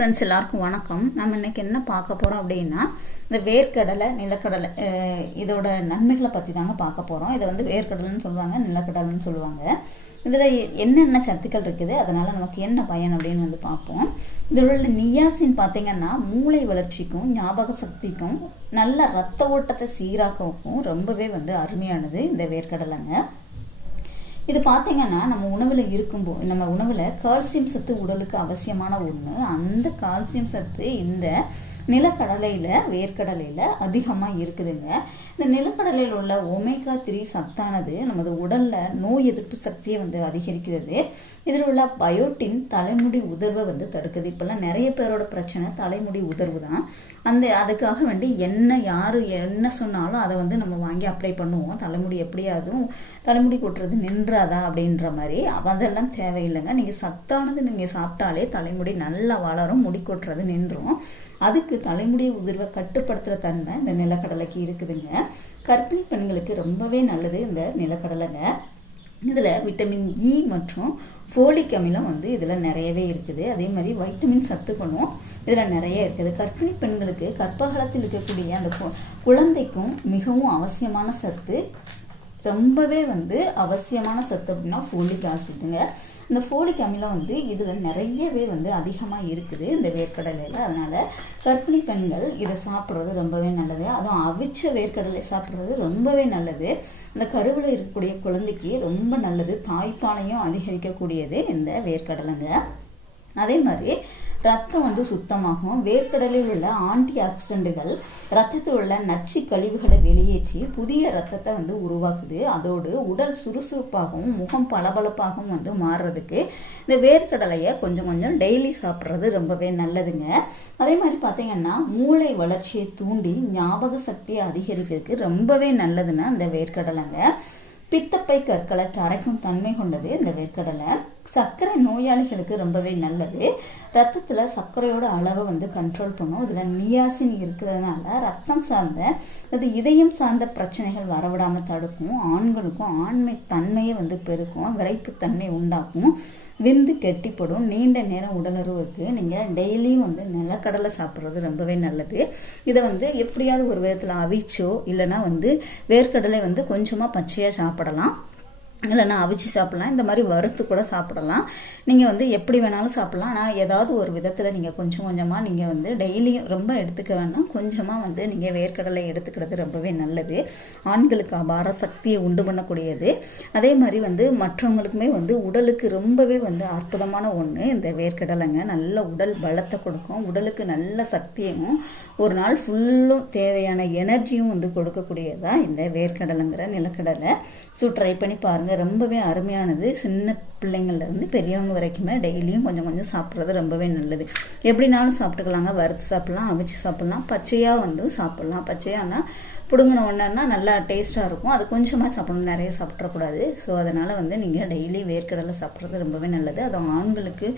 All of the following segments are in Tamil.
ஃப்ரெண்ட்ஸ் எல்லாருக்கும் வணக்கம். நம்ம இன்னைக்கு என்ன பார்க்க போகிறோம் அப்படின்னா இந்த வேர்க்கடலை நிலக்கடலை இதோட நன்மைகளை பற்றி தாங்க பார்க்க போகிறோம் இதை வந்து வேர்க்கடலைன்னு சொல்லுவாங்க நிலக்கடலைன்னு சொல்லுவாங்க. இதில் என்னென்ன சத்துக்கள் இருக்குது அதனால் நமக்கு என்ன பயன் அப்படின்னு வந்து பார்ப்போம். இதில் உள்ள நியாசின் பார்த்தீங்கன்னா மூளை வளர்ச்சிக்கும் ஞாபக சக்திக்கும் நல்ல ரத்த ஓட்டத்தை சீராக்கவும் ரொம்பவே வந்து அருமையானது இந்த வேர்க்கடலைங்க. இது பார்த்தீங்கன்னா நம்ம உணவில் இருக்கும்போது நம்ம உணவில் கால்சியம் சத்து உடலுக்கு அவசியமான ஒன்று அந்த கால்சியம் சத்து இந்த நிலக்கடலையில் வேர்க்கடலையில் அதிகமாக இருக்குதுங்க. இந்த நிலக்கடலையில் உள்ள ஒமேகா த்ரீ சத்தானது நமது உடலில் நோய் எதிர்ப்பு சக்தியை வந்து அதிகரிக்கிறது. இதில் உள்ள பயோட்டின் தலைமுடி உதர்வை வந்து தடுக்குது. இப்போல்லாம் நிறைய பேரோட பிரச்சனை தலைமுடி உதர்வு தான். அந்த அதுக்காக வேண்டி என்ன யார் என்ன சொன்னாலும் அதை வந்து நம்ம வாங்கி அப்ளை பண்ணுவோம். தலைமுடி எப்படியாதும் தலைமுடி கொட்டுறது நின்றாதா அப்படின்ற மாதிரி. அதெல்லாம் தேவையில்லைங்க. நீங்கள் சத்தானது நீங்கள் சாப்பிட்டாலே தலைமுடி நல்லா வளரும் முடி கொட்டுறது நின்றும். அதுக்கு தலைமுடி உதிர்வை கட்டுப்படுத்துகிற தன்மை இந்த நிலக்கடலைக்கு இருக்குதுங்க. கர்ப்பிணி பெண்களுக்கு ரொம்பவே நல்லது இந்த நிலக்கடலைங்க. இதில் விட்டமின் இ மற்றும் ஃபோலிக் அமிலம் வந்து இதில் நிறையவே இருக்குது. அதே மாதிரி வைட்டமின் சத்துக்களும் இதில் நிறைய இருக்குது. கர்ப்பிணி பெண்களுக்கு கர்ப்பகாலத்தில் இருக்கக்கூடிய அந்த கு- குழந்தைக்கும் மிகவும் அவசியமான சத்து ரொம்பவே வந்து அவசியமான சத்து அப்படின்னா ஃபோலிக் ஆசிட்டுங்க இந்த ஃபோலிக் அமிலம் வந்து இதில் நிறையவே வந்து அதிகமாக இருக்குது இந்த வேர்க்கடலையில். அதனால் கர்ப்பிணி பெண்கள் இதை சாப்பிட்றது ரொம்பவே நல்லது. அதுவும் அவிச்ச வேர்க்கடலை சாப்பிட்றது ரொம்பவே நல்லது. இந்த கருவில் இருக்கக்கூடிய குழந்தைக்கு ரொம்ப நல்லது. தாய்ப்பாலையும் அதிகரிக்கக்கூடியது இந்த வேர்க்கடலைங்க. அதே மாதிரி ரத்தம் வந்து சுத்தமாகும். வேர்க்கடலில் உள்ள ஆன்டி ஆக்சிடென்ட்டுகள் ரத்தத்தில் உள்ள நச்சு கழிவுகளை வெளியேற்றி புதிய ரத்தத்தை வந்து உருவாக்குது. அதோடு உடல் சுறுசுறுப்பாகவும் முகம் பளபளப்பாகவும் வந்து மாறுறதுக்கு இந்த வேர்க்கடலையை கொஞ்சம் கொஞ்சம் டெய்லி சாப்பிட்றது ரொம்பவே நல்லதுங்க. அதே மாதிரி பார்த்தீங்கன்னா மூளை வளர்ச்சியை தூண்டி ஞாபக சக்தியை அதிகரிக்கிறதுக்கு ரொம்பவே நல்லதுன்னா இந்த வேர்க்கடலைங்க. பித்தப்பை கற்களை கரைக்கும் தன்மை கொண்டது இந்த வேர்க்கடலை. சர்க்கரை நோயாளிகளுக்கு ரொம்பவே நல்லது. ரத்தத்தில் சர்க்கரையோட அளவை வந்து கண்ட்ரோல் பண்ணும். இதில் நியாசின் இருக்கிறதுனால ரத்தம் சார்ந்த அது இதயம் சார்ந்த பிரச்சனைகள் வரவிடாமல் தடுக்கும். ஆண்களுக்கும் ஆண்மை தன்மையை வந்து பெருக்கும். விரைப்புத்தன்மை உண்டாக்கும். விந்து கெட்டிப்படும். நீண்ட நேரம் உடலுறவுக்கு நீங்கள் டெய்லியும் வந்து நிலக்கடலை சாப்பிட்றது ரொம்பவே நல்லது. இதை வந்து எப்படியாவது ஒரு விதத்தில் அவிச்சோ இல்லைன்னா வந்து வேர்க்கடலை வந்து கொஞ்சமாக பச்சையாக சாப்பிடலாம். இல்லைனா அவிச்சு சாப்பிடலாம். இந்த மாதிரி வறுத்து கூட சாப்பிடலாம். நீங்கள் வந்து எப்படி வேணாலும் சாப்பிடலாம். ஆனால் ஏதாவது ஒரு விதத்தில் நீங்கள் கொஞ்சம் கொஞ்சமாக நீங்கள் வந்து டெய்லியும் ரொம்ப எடுத்துக்க வேணாம் கொஞ்சமாக வந்து நீங்கள் வேர்க்கடலை எடுத்துக்கிறது ரொம்பவே நல்லது. ஆண்களுக்கு அபார சக்தியை உண்டு பண்ணக்கூடியது. அதே மாதிரி வந்து மற்றவங்களுக்குமே வந்து உடலுக்கு ரொம்பவே வந்து அற்புதமான ஒன்று இந்த வேர்க்கடலைங்க நல்ல உடல் பலத்தை கொடுக்கும். உடலுக்கு நல்ல சக்தியும் ஒரு நாள் ஃபுல்லும் தேவையான எனர்ஜியும் வந்து கொடுக்கக்கூடியதான் இந்த வேர்க்கடலைங்கிற நிலக்கடலை. ஸோ ட்ரை பண்ணி பாருங்கள் ரொம்பவே அருமையானது. சின்ன பிள்ளைங்கள்லேருந்து பெரியவங்க வரைக்குமே டெய்லியும் கொஞ்சம் கொஞ்சம் சாப்பிட்றது ரொம்பவே நல்லது. எப்படினாலும் சாப்பிட்டுக்கலாங்க. வறுத்து சாப்பிட்லாம் அவிச்சு சாப்பிட்லாம் பச்சையாக வந்து சாப்பிட்லாம். பச்சையானா பிடுங்கின ஒன்றுன்னா நல்லா டேஸ்ட்டாக இருக்கும். அது கொஞ்சமாக சாப்பிடணும். நிறைய சாப்பிட்றக்கூடாது ஸோ அதனால் வந்து நீங்கள் டெய்லி வேர்க்கடலை சாப்பிட்றது ரொம்பவே நல்லது. அது ஆண்களுக்கு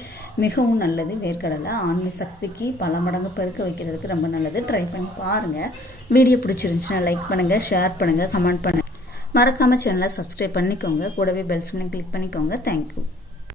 மிகவும் நல்லது. வேர்க்கடலை ஆண்மை சக்திக்கு பல மடங்கு பெருக்க வைக்கிறதுக்கு ரொம்ப நல்லது. ட்ரை பண்ணி பாருங்கள் வீடியோ பிடிச்சிருந்துச்சுன்னா லைக் பண்ணுங்கள் ஷேர் பண்ணுங்கள் கமெண்ட் பண்ணுங்கள் மறக்காமல் சேனலை சப்ஸ்கிரைப் பண்ணிக்கோங்க. கூடவே பெல் சிம்லையும் கிளிக் பண்ணிக்கோங்க. Thank you